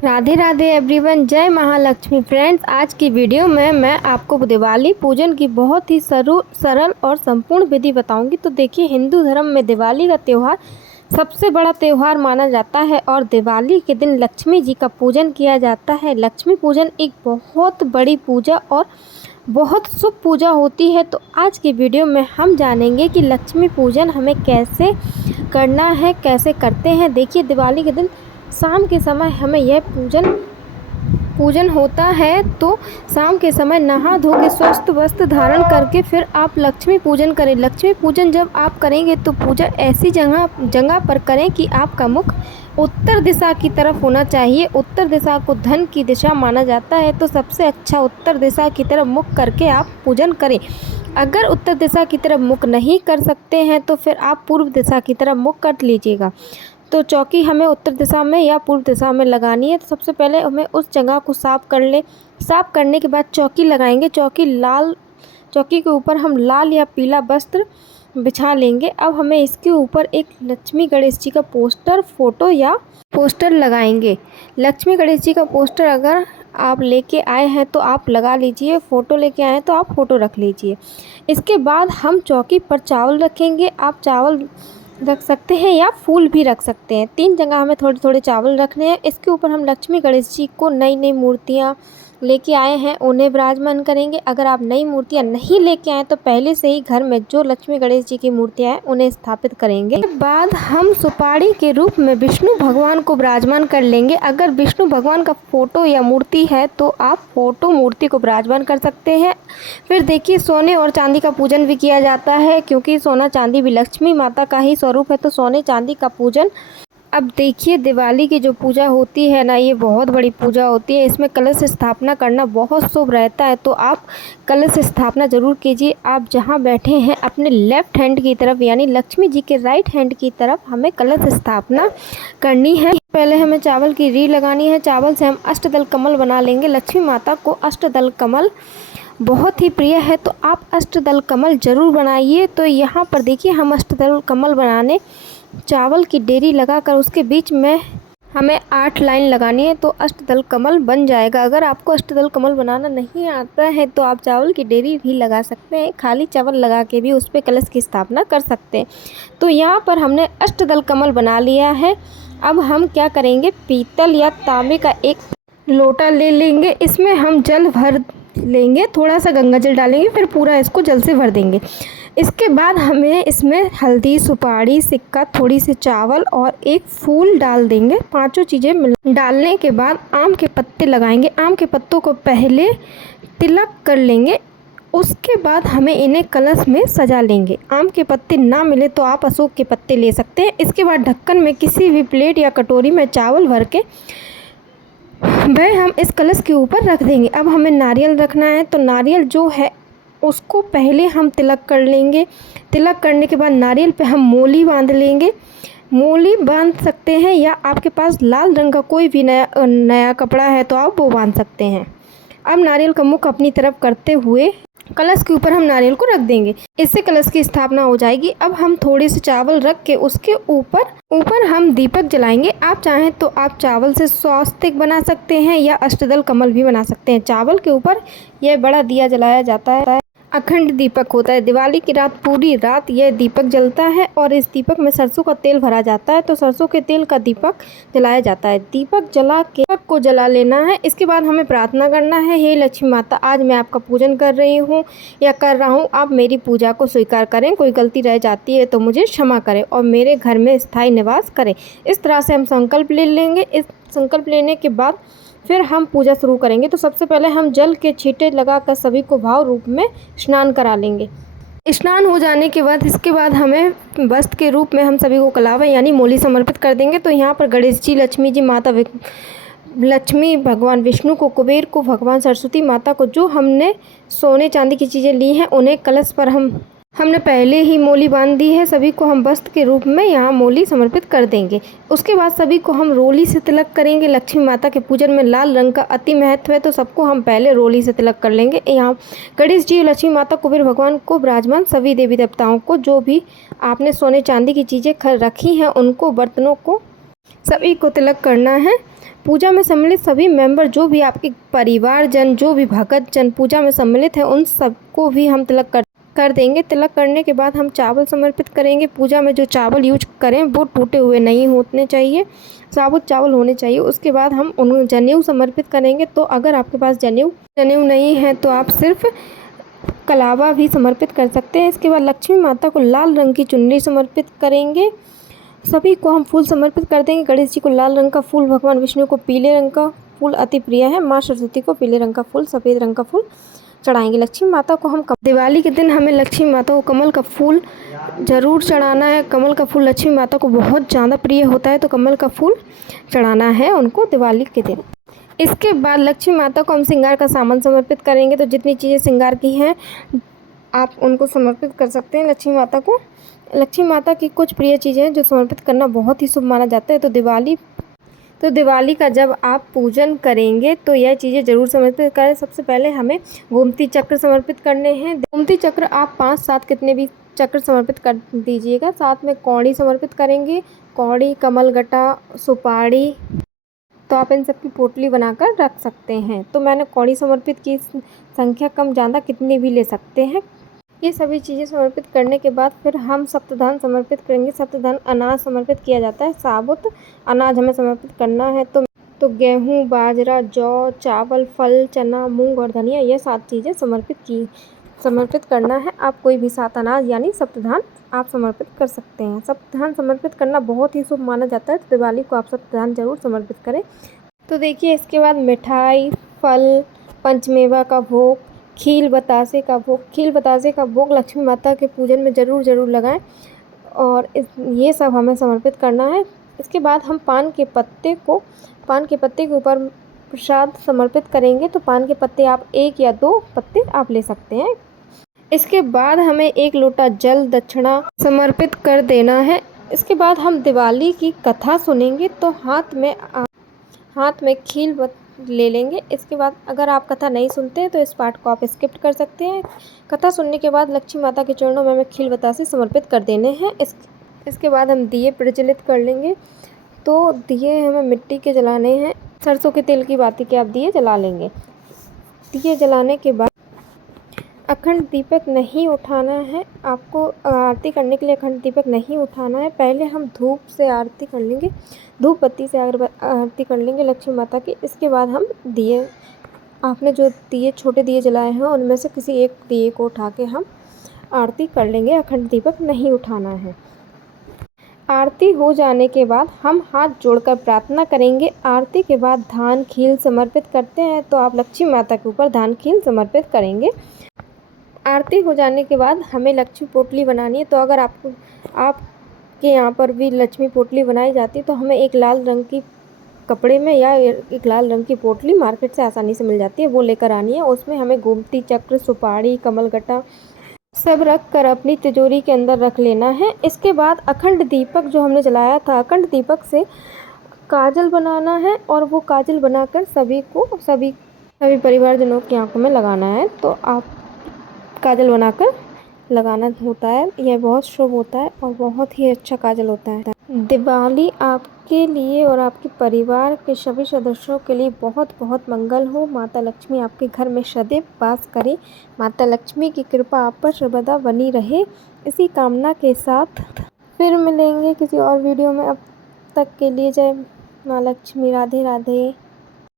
Radhe Radhe everyone, जय Mahalakshmi. Friends, आज की वीडियो में मैं आपको दिवाली पूजन की बहुत ही सरल और संपूर्ण विधि बताऊंगी। तो देखिए, हिंदू धर्म में दिवाली का त्यौहार सबसे बड़ा त्यौहार माना जाता है और दिवाली के दिन लक्ष्मी जी का पूजन किया जाता है। लक्ष्मी पूजन एक बहुत बड़ी पूजा और बहुत शुभ पूजा होती है। तो आज की वीडियो में हम जानेंगे कि लक्ष्मी पूजन हमें कैसे करना है, कैसे करते हैं। देखिए, दिवाली के दिन शाम के समय हमें यह पूजन होता है। तो शाम के समय नहा धो के स्वस्थ वस्त्र धारण करके फिर आप लक्ष्मी पूजन करें। लक्ष्मी पूजन जब आप करेंगे तो पूजा ऐसी जगह पर करें कि आपका मुख उत्तर दिशा की तरफ होना चाहिए। उत्तर दिशा को धन की दिशा माना जाता है, तो सबसे अच्छा उत्तर दिशा की तरफ मुख करके आप पूजन करें। अगर उत्तर दिशा की तरफ मुख नहीं कर सकते हैं तो फिर आप पूर्व दिशा की तरफ मुख कर लीजिएगा। तो चौकी हमें उत्तर दिशा में या पूर्व दिशा में लगानी है। तो सबसे पहले हमें उस जगह को साफ़ कर लें। साफ़ करने के बाद चौकी लगाएंगे। चौकी के ऊपर हम लाल या पीला वस्त्र बिछा लेंगे। अब हमें इसके ऊपर एक लक्ष्मी गणेश जी का फोटो या पोस्टर लगाएंगे। लक्ष्मी गणेश जी का पोस्टर अगर आप लेके आए हैं तो आप लगा लीजिए, फ़ोटो लेके आए हैं तो आप फ़ोटो रख लीजिए। इसके बाद हम चौकी पर चावल रखेंगे। आप चावल रख सकते हैं या फूल भी रख सकते हैं। 3 जगह हमें थोड़े थोड़े चावल रखने हैं। इसके ऊपर हम लक्ष्मी गणेश जी को नई मूर्तियाँ लेके आए हैं उन्हें विराजमान करेंगे। अगर आप नई मूर्तियाँ नहीं लेके आए तो पहले से ही घर में जो लक्ष्मी गणेश जी की मूर्तियाँ हैं उन्हें स्थापित करेंगे। इसके बाद हम सुपारी के रूप में विष्णु भगवान को विराजमान कर लेंगे। अगर विष्णु भगवान का फोटो या मूर्ति है तो आप फोटो मूर्ति को विराजमान कर सकते हैं। फिर देखिए, सोने और चांदी का पूजन भी किया जाता है, क्योंकि सोना चांदी भी लक्ष्मी माता का ही स्वरूप है। तो सोने चांदी का पूजन। अब देखिए, दिवाली की जो पूजा होती है ना, ये बहुत बड़ी पूजा होती है। इसमें कलश स्थापना करना बहुत शुभ रहता है। तो आप कलश स्थापना ज़रूर कीजिए। आप जहाँ बैठे हैं अपने लेफ़्ट हैंड की तरफ, यानी लक्ष्मी जी के राइट हैंड की तरफ हमें कलश स्थापना करनी है। पहले हमें चावल की री लगानी है। चावल से हम अष्टदल कमल बना लेंगे। लक्ष्मी माता को अष्टदल कमल बहुत ही प्रिय है, तो आप अष्टदल कमल ज़रूर बनाइए। तो यहाँ पर देखिए, हम अष्टदल कमल बनाने चावल की डेरी लगाकर उसके बीच में हमें 8 लाइन लगानी है, तो अष्टदल कमल बन जाएगा। अगर आपको अष्टदल कमल बनाना नहीं आता है तो आप चावल की डेरी भी लगा सकते हैं। खाली चावल लगा के भी उस पर कलश की स्थापना कर सकते हैं। तो यहाँ पर हमने अष्टदल कमल बना लिया है। अब हम क्या करेंगे, पीतल या तांबे का एक लोटा ले लेंगे। इसमें हम जल भर लेंगे, थोड़ा सा गंगा जल डालेंगे, फिर पूरा इसको जल से भर देंगे। इसके बाद हमें इसमें हल्दी, सुपारी, सिक्का, थोड़ी सी चावल और एक फूल डाल देंगे। 5 चीज़ें डालने के बाद आम के पत्ते लगाएंगे। आम के पत्तों को पहले तिलक कर लेंगे, उसके बाद हमें इन्हें कलश में सजा लेंगे। आम के पत्ते ना मिले तो आप अशोक के पत्ते ले सकते हैं। इसके बाद ढक्कन में किसी भी प्लेट या कटोरी में चावल भर के वह हम इस कलश के ऊपर रख देंगे। अब हमें नारियल रखना है, तो नारियल जो है उसको पहले हम तिलक कर लेंगे। तिलक करने के बाद नारियल पे हम मोली बांध लेंगे। मोली बांध सकते हैं या आपके पास लाल रंग का कोई भी नया कपड़ा है तो आप वो बांध सकते हैं। अब नारियल का मुख अपनी तरफ करते हुए कलश के ऊपर हम नारियल को रख देंगे। इससे कलश की स्थापना हो जाएगी। अब हम थोड़े से चावल रख के उसके ऊपर हम दीपक जलाएंगे। आप चाहें तो आप चावल से स्वस्तिक बना सकते हैं या अष्टदल कमल भी बना सकते हैं। चावल के ऊपर यह बड़ा दिया जलाया जाता है। अखंड दीपक होता है। दिवाली की रात पूरी रात यह दीपक जलता है और इस दीपक में सरसों का तेल भरा जाता है। तो सरसों के तेल का दीपक जलाया जाता है। दीपक जला के दीपक को जला लेना है। इसके बाद हमें प्रार्थना करना है, हे लक्ष्मी माता, आज मैं आपका पूजन कर रही हूँ या कर रहा हूँ, आप मेरी पूजा को स्वीकार करें। कोई गलती रह जाती है तो मुझे क्षमा करें और मेरे घर में स्थायी निवास करें। इस तरह से हम संकल्प ले लेंगे। इस संकल्प लेने के बाद फिर हम पूजा शुरू करेंगे। तो सबसे पहले हम जल के छींटे लगाकर सभी को भाव रूप में स्नान करा लेंगे। स्नान हो जाने के बाद इसके बाद हमें वस्त्र के रूप में हम सभी को कलावा यानी मोली समर्पित कर देंगे। तो यहाँ पर गणेश जी, लक्ष्मी जी माता, लक्ष्मी भगवान विष्णु को, कुबेर को, भगवान सरस्वती माता को, जो हमने सोने चांदी की चीज़ें ली हैं उन्हें कलश पर हमने पहले ही मोली बांध दी है। सभी को हम वस्त्र के रूप में यहाँ मोली समर्पित कर देंगे। उसके बाद सभी को हम रोली से तिलक करेंगे। लक्ष्मी माता के पूजन में लाल रंग का अति महत्व है, तो सबको हम पहले रोली से तिलक कर लेंगे। यहाँ गणेश जी, लक्ष्मी माता, कुबेर भगवान को विराजमान सभी देवी देवताओं को, जो भी आपने सोने चांदी की चीज़ें रखी हैं उनको, बर्तनों को, सभी को तिलक करना है। पूजा में सम्मिलित सभी मेंबर, जो भी आपके परिवारजन, जो भी भक्तजन पूजा में सम्मिलित है, उन सबको भी हम तिलक कर देंगे। तिलक करने के बाद हम चावल समर्पित करेंगे। पूजा में जो चावल यूज करें वो टूटे हुए नहीं होने चाहिए, साबुत चावल होने चाहिए। उसके बाद हम उन जनेऊ समर्पित करेंगे। तो अगर आपके पास जनेऊ नहीं है तो आप सिर्फ कलावा भी समर्पित कर सकते हैं। इसके बाद लक्ष्मी माता को लाल रंग की चुन्नी समर्पित करेंगे। सभी को हम फूल समर्पित कर देंगे। गणेश जी को लाल रंग का फूल, भगवान विष्णु को पीले रंग का फूल अति प्रिय है, माँ सरस्वती को पीले रंग का फूल, सफ़ेद रंग का फूल चढ़ाएंगे। लक्ष्मी माता को हम दिवाली के दिन हमें लक्ष्मी माता को कमल का फूल ज़रूर चढ़ाना है। कमल का फूल लक्ष्मी माता को बहुत ज़्यादा प्रिय होता है, तो कमल का फूल चढ़ाना है उनको दिवाली के दिन। इसके बाद लक्ष्मी माता को हम श्रृंगार का सामान समर्पित करेंगे। तो जितनी चीज़ें श्रृंगार की हैं आप उनको समर्पित कर सकते हैं लक्ष्मी माता को। लक्ष्मी माता की कुछ प्रिय चीज़ें हैं जो समर्पित करना बहुत ही शुभ माना जाता है। तो दिवाली का जब आप पूजन करेंगे तो यह चीज़ें ज़रूर समर्पित करें। सबसे पहले हमें गोमती चक्र समर्पित करने हैं। गोमती चक्र आप 5-7 कितने भी चक्र समर्पित कर दीजिएगा। साथ में कौड़ी समर्पित करेंगे, कौड़ी, कमलगट्टा, सुपारी। तो आप इन सब की पोटली बनाकर रख सकते हैं। तो मैंने कौड़ी समर्पित की, संख्या कम ज़्यादा कितनी भी ले सकते हैं। ये सभी चीज़ें समर्पित करने के बाद फिर हम सप्तधान समर्पित करेंगे। सप्तधान अनाज समर्पित किया जाता है, साबुत अनाज हमें समर्पित करना है। तो गेहूँ, बाजरा, जौ, चावल, फल, चना, मूंग और धनिया, ये 7 चीज़ें समर्पित करना है। आप कोई भी 7 अनाज यानी सप्तधान आप समर्पित कर सकते हैं। सप्तधान समर्पित करना बहुत ही शुभ माना जाता है, तो दिवाली को आप सप्तधान ज़रूर समर्पित करें। तो देखिए, इसके बाद मिठाई, फल, पंचमेवा का भोग, खील बतासे का भोग लक्ष्मी माता के पूजन में ज़रूर लगाएं और ये सब हमें समर्पित करना है। इसके बाद हम पान के पत्ते के ऊपर प्रसाद समर्पित करेंगे। तो पान के पत्ते आप 1 या 2 पत्ते आप ले सकते हैं। इसके बाद हमें 1 लोटा जल दक्षिणा समर्पित कर देना है। इसके बाद हम दिवाली की कथा सुनेंगे। तो हाथ में खील ले लेंगे। इसके बाद अगर आप कथा नहीं सुनते हैं तो इस पार्ट को आप स्किप कर सकते हैं। कथा सुनने के बाद लक्ष्मी माता के चरणों में हमें खील बतासे समर्पित कर देने हैं। इसके बाद हम दिए प्रज्वलित कर लेंगे। तो दिए हमें मिट्टी के जलाने हैं, सरसों के तेल की बाती के आप दिए जला लेंगे। दिए जलाने के बाद अखंड दीपक नहीं उठाना है। आपको आरती करने के लिए अखंड दीपक नहीं उठाना है। पहले हम धूप से आरती कर लेंगे, धूप बत्ती से आरती कर लेंगे लक्ष्मी माता की। इसके बाद हम दिए, आपने जो दिए छोटे दिए जलाए हैं उनमें से किसी एक दिए को उठा के हम आरती कर लेंगे। अखंड दीपक नहीं उठाना है। आरती हो जाने के बाद हम हाथ जोड़कर प्रार्थना करेंगे। आरती के बाद धान खील समर्पित करते हैं, तो आप लक्ष्मी माता के ऊपर धान खील समर्पित करेंगे। आरती हो जाने के बाद हमें लक्ष्मी पोटली बनानी है। तो अगर आपके यहाँ पर भी लक्ष्मी पोटली बनाई जाती है तो हमें एक लाल रंग की कपड़े में या एक लाल रंग की पोटली मार्केट से आसानी से मिल जाती है, वो लेकर आनी है। उसमें हमें गोमती चक्र, सुपारी, कमलगट्टा सब रख कर अपनी तिजोरी के अंदर रख लेना है। इसके बाद अखंड दीपक जो हमने जलाया था, अखंड दीपक से काजल बनाना है और वो काजल बनाकर सभी परिवारजनों की आंखों में लगाना है। तो आप काजल बनाकर लगाना होता है, यह बहुत शुभ होता है और बहुत ही अच्छा काजल होता है। दिवाली आपके लिए और आपके परिवार के सभी सदस्यों के लिए बहुत बहुत मंगल हो। माता लक्ष्मी आपके घर में सदैव वास करे। माता लक्ष्मी की कृपा आप पर सर्वदा बनी रहे। इसी कामना के साथ फिर मिलेंगे किसी और वीडियो में। अब तक के लिए जय माँ लक्ष्मी, राधे राधे।